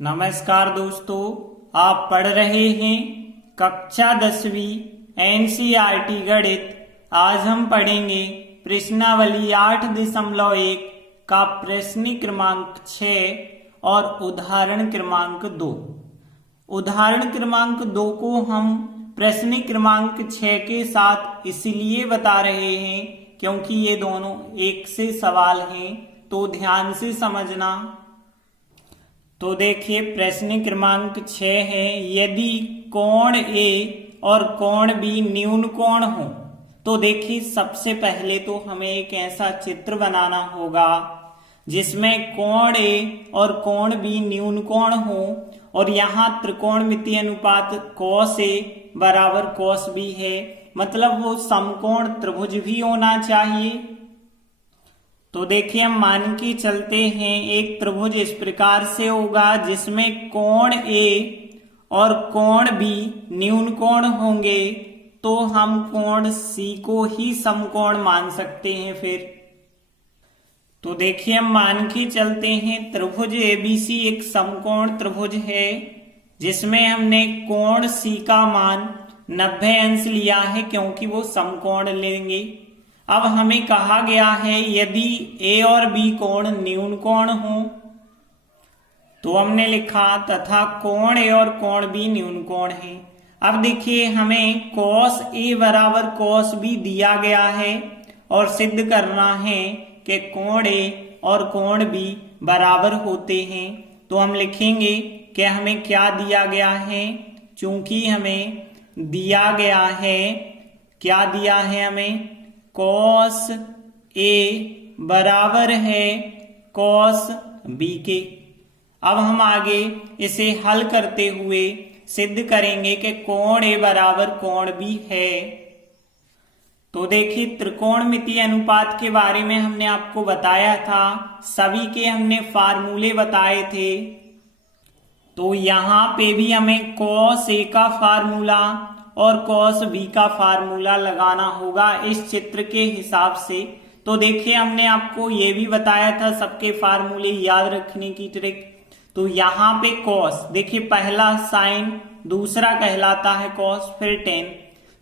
नमस्कार दोस्तों, आप पढ़ रहे हैं कक्षा 10वीं एनसीईआरटी गणित। आज हम पढ़ेंगे प्रश्नावली 8.1 का प्रश्न क्रमांक 6 और उदाहरण क्रमांक 2। उदाहरण क्रमांक 2 को हम प्रश्न क्रमांक 6 के साथ इसलिए बता रहे हैं क्योंकि ये दोनों एक से सवाल हैं, तो ध्यान से समझना। तो देखिए, प्रश्न क्रमांक 6 है, यदि कोण A और कोण B न्यून कोण हो। तो देखिए, सबसे पहले तो हमें एक ऐसा चित्र बनाना होगा जिसमें कोण A और कोण B न्यून कोण हो और यहाँ त्रिकोणमितीय अनुपात cos A बराबर cos B है, मतलब वो समकोण त्रिभुज भी होना चाहिए। तो देखिए, हम मान के चलते हैं एक त्रिभुज इस प्रकार से होगा जिसमें कोण A और कोण B न्यून कोण होंगे, तो हम कोण C को ही समकोण मान सकते हैं। फिर तो देखिए, हम मान के चलते हैं त्रिभुज ABC एक समकोण त्रिभुज है जिसमें हमने कोण C का मान 90 अंश लिया है क्योंकि वो समकोण लेंगे। अब हमें कहा गया है यदि A और B कोण न्यून कोण हो, तो हमने लिखा तथा कोण A और कोण B न्यून कोण है। अब देखिए, हमें cos A बराबर cos B दिया गया है और सिद्ध करना है कि कोण A और कोण B बराबर होते हैं। तो हम लिखेंगे कि हमें क्या दिया गया है। चूंकि हमें दिया गया है, क्या दिया है हमें, cos A बराबर है cos B के। अब हम आगे इसे हल करते हुए सिद्ध करेंगे कि कोण A बराबर कोण B है। तो देखिए, त्रिकोणमितीय अनुपात के बारे में हमने आपको बताया था, सभी के हमने फार्मूले बताए थे। तो यहाँ पे भी हमें cos A का फार्मूला और cos B का फार्मूला लगाना होगा इस चित्र के हिसाब से। तो देखिए, हमने आपको ये भी बताया था सबके फार्मूले याद रखने की ट्रिक। तो यहाँ पे cos, देखिए पहला साइन, दूसरा कहलाता है cos, फिर tan।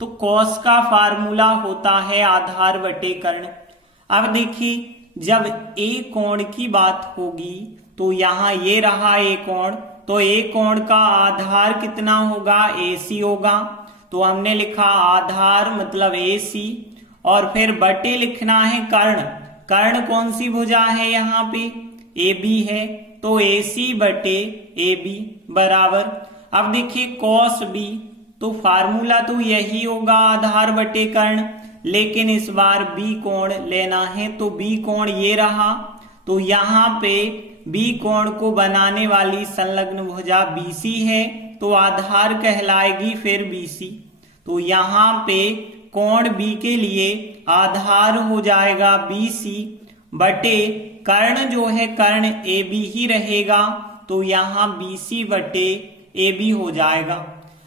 तो cos का फार्मूला होता है आधार बटे कर्ण। अब देखिए, जब A कोण की बात होगी तो यहाँ ये रहा A कोण, तो A कोण का आधार कितना होगा, AC होगा। तो हमने लिखा आधार मतलब AC और फिर बटे लिखना है कर्ण। कर्ण कौन सी भुजा है, यहाँ पे AB है, तो AC बटे AB बराबर। अब देखिए cos B, तो फार्मूला तो यही होगा आधार बटे कर्ण, लेकिन इस बार B कोण लेना है। तो B कोण ये रहा, तो यहाँ पे B कोण को बनाने वाली संलग्न भुजा BC है, तो आधार कहलाएगी फिर BC। तो यहाँ पे कोण B के लिए आधार हो जाएगा BC बटे कर्ण जो है कर्ण AB ही रहेगा, तो यहाँ BC बटे AB हो जाएगा।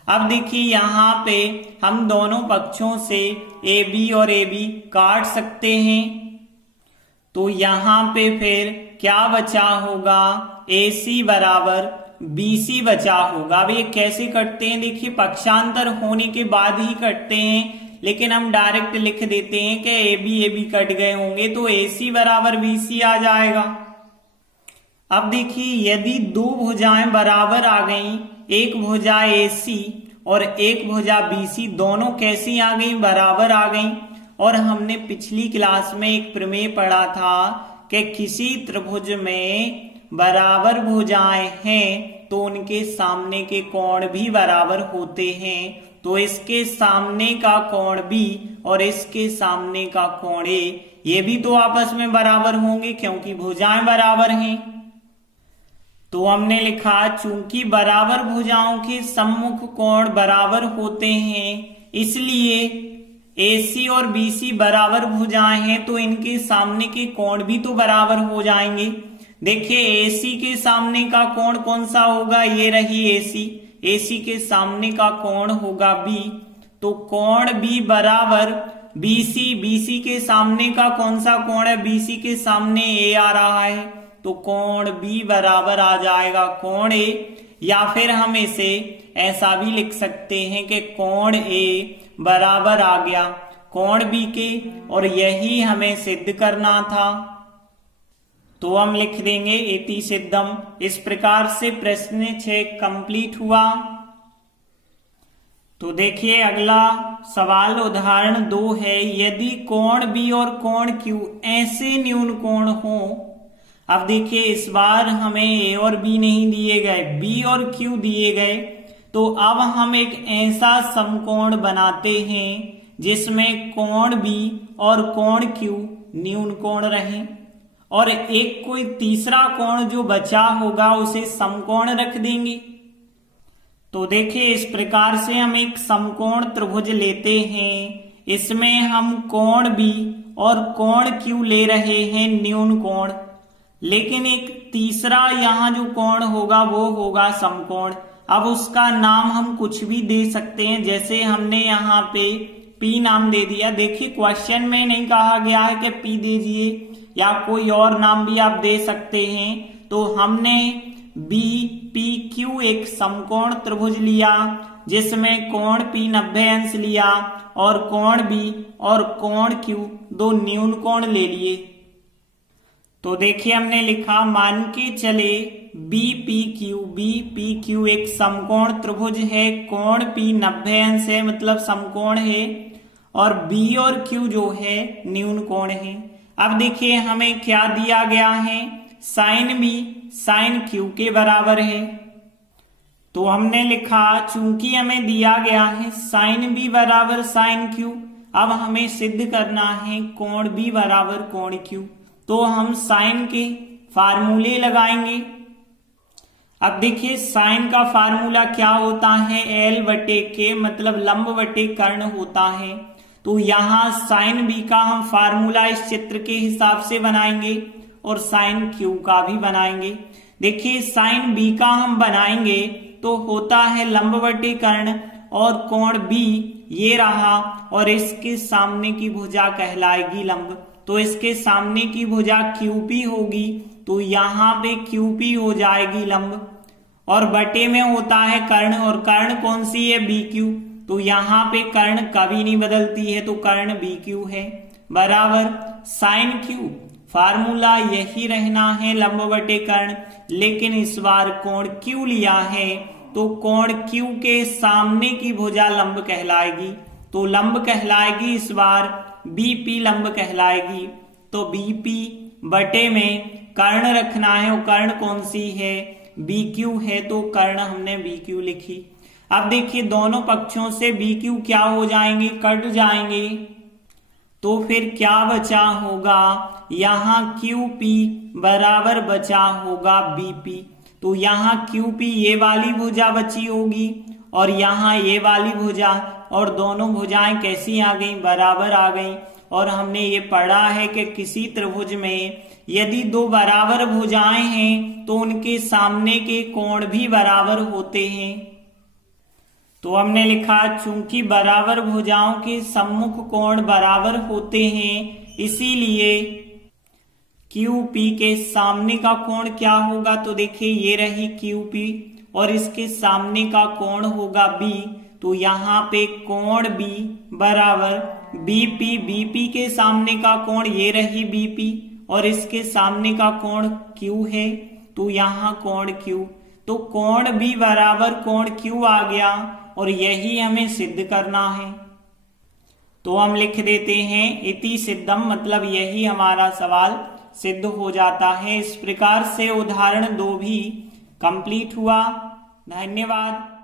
अब देखिए, यहाँ पे हम दोनों पक्षों से AB और AB काट सकते हैं, तो यहाँ पे फिर क्या बचा होगा, AC बराबर BC बचा होगा। अब ये कैसे कटते हैं, देखिए पक्षांतर होने के बाद ही कटते हैं, लेकिन हम डायरेक्ट लिख देते हैं कि AB कट गए होंगे, तो AC बराबर BC आ जाएगा। अब देखिए, यदि दो भुजाएं बराबर आ गई, एक भुजा AC और एक भुजा BC, दोनों कैसी आ गई, बराबर आ गई। और हमने पिछली क्लास में एक प्रमेय पढ़ा था कि किसी त्रिभुज में बराबर भुजाएं हैं तो उनके सामने के कोण भी बराबर होते हैं। तो इसके सामने का कोण B और इसके सामने का कोण A, ये भी तो आपस में बराबर होंगे क्योंकि भुजाएं बराबर हैं। तो हमने लिखा चूंकि बराबर भुजाओं के सम्मुख कोण बराबर होते हैं, इसलिए AC और BC बराबर भुजाएं हैं, तो इनके सामने के कोण भी तो बराबर हो जाएंगे। देखिए, AC के सामने का कोण कौन सा होगा, ये रही AC के सामने का कोण होगा B, तो कोण B बराबर BC के सामने का कौन सा कोण है, BC के सामने A आ रहा है, तो कोण बी बराबर आ जाएगा कोण ए, या फिर हम इसे ऐसा भी लिख सकते हैं कि कोण ए बराबर आ गया कोण बी के, और यही हमें सिद्ध करना था। तो हम लिख देंगे इति सिद्धम। इस प्रकार से प्रश्न 6 कंप्लीट हुआ। तो देखिए अगला सवाल उदाहरण 2 है, यदि कोण बी और कोण क्यू ऐसे न्यून कोण हो। अब देखिए इस बार हमें ए और बी नहीं दिए गए, बी और क्यू दिए गए। तो अब हम एक ऐसा समकोण बनाते हैं जिसमें कोण बी और कोण क्यू न्यून कोण रहे, और एक कोई तीसरा कोण जो बचा होगा उसे समकोण रख देंगे। तो देखिए इस प्रकार से हम एक समकोण त्रिभुज लेते हैं, इसमें हम कोण बी और कोण क्यू ले रहे हैं न्यून कोण, लेकिन एक तीसरा यहाँ जो कोण होगा वो होगा समकोण। अब उसका नाम हम कुछ भी दे सकते हैं, जैसे हमने यहाँ पे P नाम दे दिया। देखिए क्वेश्चन में नहीं कहा गया है कि P दीजिए, या कोई और नाम भी आप दे सकते हैं। तो हमने BPQ एक समकोण त्रिभुज लिया जिसमें कोण P 90 अंश लिया और कोण B और कोण Q दो न्यून कोण ले लिए। तो देखिए हमने लिखा मान के चले BPQ एक समकोण त्रिभुज है, कोण P 90 अंश है मतलब समकोण है, और B और Q जो है न्यून कोण है। अब देखिए हमें क्या दिया गया है, साइन B साइन Q के बराबर है। तो हमने लिखा चूंकि हमें दिया गया है साइन B बराबर साइन Q, अब हमें सिद्ध करना है कोण B बराबर कोण Q। तो हम साइन के फार्मूले लगाएंगे। अब देखिए साइन का फार्मूला क्या होता है, L बटे K मतलब लंब बटे कर्ण होता है। तो यहाँ साइन B का हम फार्मूला इस चित्र के हिसाब से बनाएंगे और साइन Q का भी बनाएंगे। देखिए साइन B का हम बनाएंगे तो होता है लंब बटे कर्ण, और कोण B ये रहा, और इसके सामने की भुजा कहलाएगी लंब। तो इसके सामने की भुजा QP होगी, तो यहाँ पे QP हो जाएगी लंब, और बटे में होता है कर्ण, और कर्ण कौन सी है BQ। तो यहाँ पे कर्ण कभी नहीं बदलती है, तो कर्ण BQ है बराबर साइन Q। फार्मूला यही रहना है लंब बटे कर्ण, लेकिन इस बार कोण Q लिया है तो कोण Q के सामने की भुजा लंब कहलाएगी। तो लंब कहलाएगी इस बार BP लंब कहलाएगी। तो BP बटे में कर्ण रखना है, और कर्ण कौन सी है BQ है, तो कर्ण हमने BQ लिखी। अब देखिए दोनों पक्षों से BQ क्या हो जाएंगे, कट जाएंगे। तो फिर क्या बचा होगा, यहाँ QP बराबर बचा होगा BP। तो यहाँ QP ये वाली भुजा बची होगी और यहाँ ये वाली भुजा, और दोनों भुजाएं कैसी आ गई, बराबर आ गई। और हमने ये पढ़ा है कि किसी त्रिभुज में यदि दो बराबर भुजाएं हैं तो उनके सामने के कोण भी बराबर होते हैं। तो हमने लिखा चूंकि बराबर भुजाओं के सम्मुख कोण बराबर होते हैं, इसीलिए QP के सामने का कोण क्या होगा। तो देखिए ये रही QP और इसके सामने का कोण होगा B। तो यहाँ पे कोण B बराबर BP के सामने का कोण ये रही BP, और इसके सामने का कोण Q है, तो यहाँ कोण Q। तो कोण B बराबर कोण Q आ गया, और यही हमें सिद्ध करना है। तो हम लिख देते हैं इति सिद्धम, मतलब यही हमारा सवाल सिद्ध हो जाता है। इस प्रकार से उदाहरण 2 भी कंप्लीट हुआ। धन्यवाद।